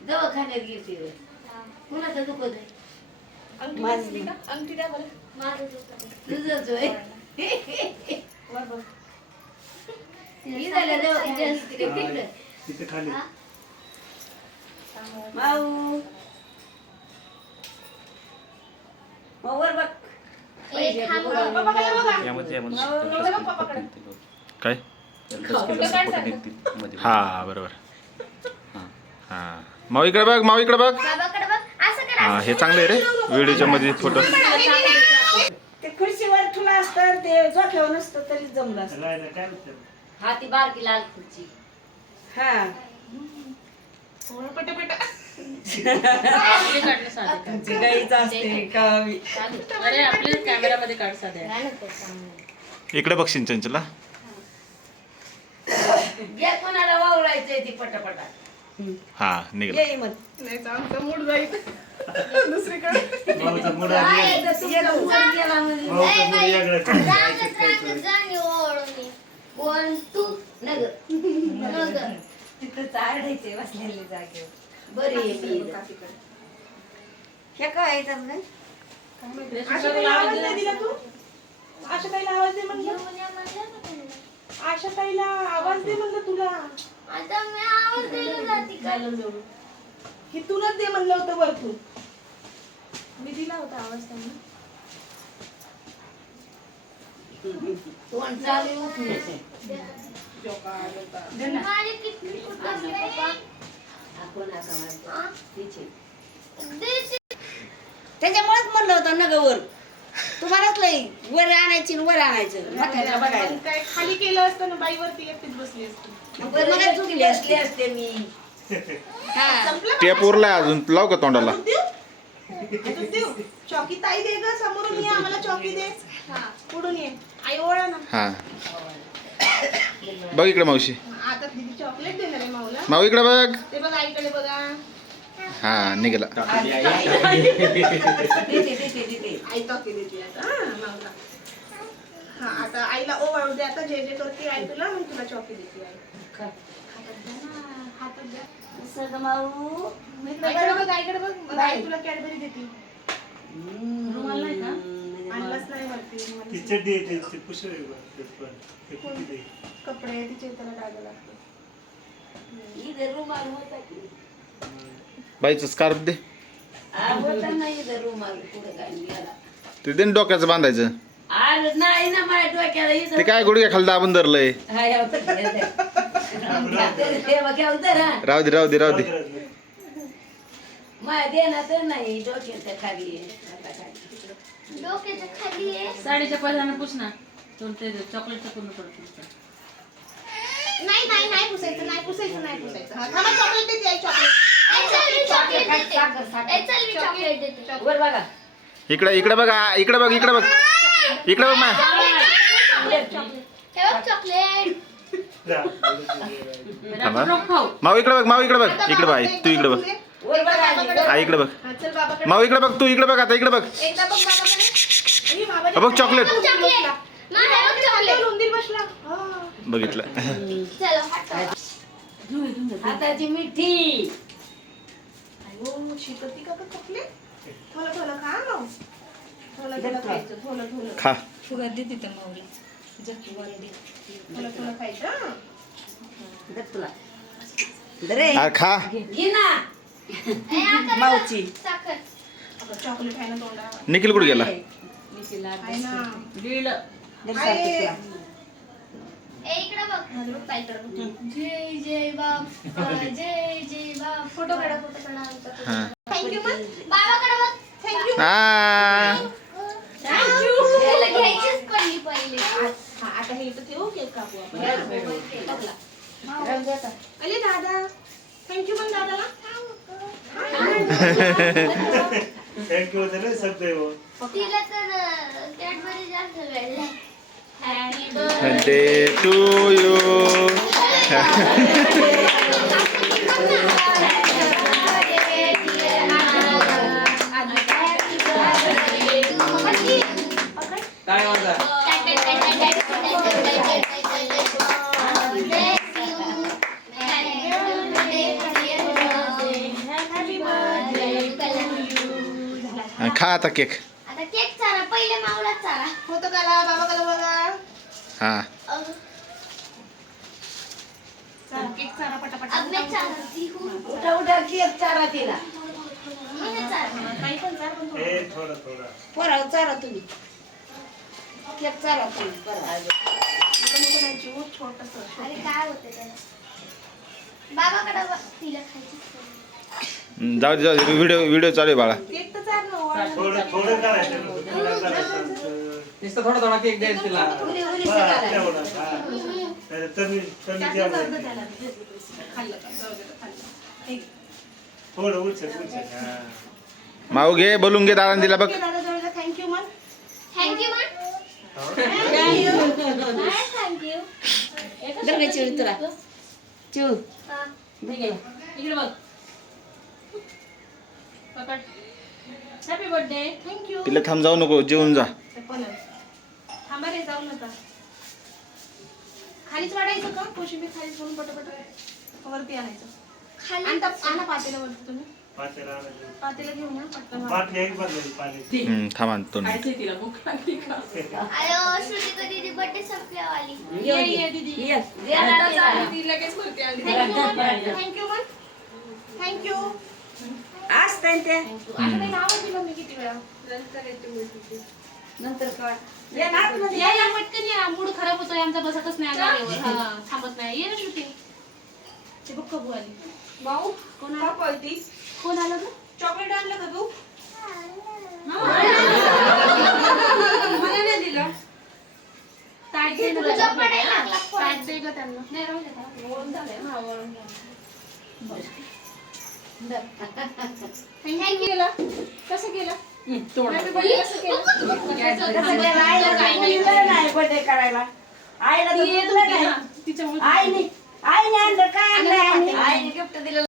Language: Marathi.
दवाखान्यात गेलती कुणाचं दुखत आहे अंगठी द्या बरं माझं तुझंच होय माऊ वर बघ काय हा बरोबर हा माऊ इकडे बघ माऊ इकडे बघ हा हे चांगलं आहे रे व्हिडिओच्या मध्ये फोटो ते खुर्चीवर तुला असतं ते झोक्यावर नसतं तरी जमलं असतं हा ती बारकी लाल खुर्ची हा इकडे बघ सिंचनला कोणाला वावरायचंय ती पटापटा हा निघाला मूड जाईल दुसरीकडे तिथं चाडायचे बसलेले जागेवर बरी हे काय आवाज नाही दिला तू आशाताईला आवाज दे म्हणलं आशाताईला आवाज दे म्हणलं तुला आता मी आवाज दिला जाती का हे तुलाच दे म्हणलं होतं वरतून मी दिला होता आवाज त्यांना तोंड चालू उठण्याचे माझे किती कुठे पप्पा त्याच्यामुळेच म्हणलं होतं न ग वर तुम्हालाच लई वर आणायची वर आणायचं म्हाताऱ्याला बघायला काय खाली केलं असतं ना बाईवरती एकटीच बसली असती मला झुकली असते मी टेप उरला अजून लाव का तोंडाला देऊ चॉकी ताई दे ग समोरून ये आम्हाला चॉकी दे पुढून ये आई ओळा ना हा बघ इकडे मावशी आता दीदी चॉकलेट देणार आहे माऊला माऊ इकडे बघ ते बघ आईकडे बघा हा निघाला आई टॉकी देते आता माऊला हा आता आईला ओवाळू दे आता जे जे करते आई तुला मग तुला चॉकी देते आई हातात द्या माऊ आईकडे बघ आई तुला कॅडबरी देते रुमाल नाही का आणलाच नाही वरती कपडे तिचे त्याला टाकायला लागतं रुमाल होता की बाईचं स्कार्फ दे होता नाही रुमाल पुढे काय गेला ते दे ना डोक्याचं बांधायचं आलं नाही ना माझ्या डोक्याला इथं ते काय गुडघ्या खाली दाबून धरलंय हा या होतं ते बघ या होतं ना राहू दे राहू दे राहू दे माझ्या देणार तर नाही डोक्याच्या खाली आता काय डोक्याच्या खाली आहे साडीच्या पहिल्यानं पुस ना तो ते चॉकलेटचं पूर्ण पडतो नाही नाही नाही पुसायचं नाही पुसायचं नाही पुसायचं हा थांबा चॉकलेट देते आई चॉकलेट चॉकलेट देते चल मी चॉकलेट देते वर बघा इकडे इकडे बघ इकडे बघ इकडे बघ इकडे बघ मा हे बघ चॉकलेट माऊ इकडे बघ माऊ इकडे बघ इकडे बघ तू इकडे बघ वर बघा हा इकडे बघ हा चल बाबाकडे माऊ इकडे बघ तू इकडे बघ आता इकडे बघ एकदा बघ बाबाकडे बाबा बघ चॉकलेट चॉकलेट माझ्या बघ चॉकलेट उंदीर बसला हा बघितलं चलो हाताची मिठी ओ शिकती का चॉकलेट थोडं थोडं खा ना थोडं थोडं खायचं थोडं थोडं खा थोडं थोडं खायचं अरे खा घे ना मावची साखर चॉकलेट आहे ना तोंडावर निखिल कुठे गेला आहे ना ए इकडे बघ जय जय बाप जय जय बाप फोटो काढा हा थँक्यू मग बाबाकडे बघ थँक्यू हा त्याला घ्यायचीच पडली पहिले हा आता हे इथं ठेवू केक कापू आपण अरे दादा थँक्यू पण दादाला थँक्यू होते सदैव तिला तर कॅडबरी जास्त वेळ हॅपी बर्थडे टू यू काय वाजता खा आता केक. आता केक चारा पहिले माऊला चारा. होतं काला बाबाकडे बघा. हा चला, केक चारा पटापट. अग्ने चारा ती हो. उठा उठा केक चारा तिला. हे चारा. काही पण चार पण थोडं. हे थोडं थोडं. पोरा चारा तुम्ही. केक चारा तुम्ही. पोरा. मोठं मोठं नाही, जीव छोटंसं. अरे काय होतं त्याला? बाबाकडे तिला खायची. जाऊ दे व्हिडिओ चालू आहे बाळा. केक तर चार ना. थोडं थोडं करायचं. थोडं करायचं. नुसतं थोडा थोडा केक द्यायचा तिला. उली उली हा, सगळं. तेवढं. हा. तर कमी कमी त्यातलं जेवण. जाऊ दे त्याला. खाल्लं का? जाऊ दे, खाल्लं. ठीक. थोडं उचल. हा. माऊ घे बोलून घे दादा दिला बघ. ओके, दादा जवळ जा. थँक्यू म्हण. Thank you ma'am. थँक्यू. दर चिव तुला. चिव. इकडे बघ. पकड. Happy birthday. थँक्यू. तिला थांब जाऊ नको जेवून जा. ते पण आहे. थांबा रे, जाऊ नका. खालीच वाढायचं का? कोशिंबीर खालीच म्हणून पटापट वरती आणायचं. खाली. आणा पातेला वरती तुम्ही. पातेलं आणायचं. पातेला घेऊन या पटकन. बाटली एक भरलेली पाण्याची. थांब आणतो ना. खायचंय तिला भूक लागली का? अरे श्रुतिका दीदी बर्थडे संपल्यावाली. ये दीदी. ये. दे ना तिला. ती लगेच वरती आली. थँक्यू म्हण. थँक्यू. असतंय ते. आता काही नाव दिलं मी किती वेळा. नंतर काय? या ना आतमध्ये. या पटकन या. मूड खराब होतोय आमचा बसतच नाही गाडीवर. हा थांबत नाही. ये ना श्रुती. ते बघ कबू आली. भाऊ कोण आला पळती? कोण आलं ग? चॉकलेट आणलं का तू? मला नाही दिलं. ताट दे ना तुझा जरा. पडायला लागला फोन. ताट दे ग त्यांना. नाही राहू दे त्याला. वळून झालंय. हा, वळून झालंय. थँक्यू. कसं केलं? तोड. Happy birthday कसं केलं? कसं केलं? आईला तर बोललं नाही बर्थडे करायला. आईला तर बोललं नाही. तिच्यामुळे आईने आणलं काय आणलं आईने गिफ्ट दिलं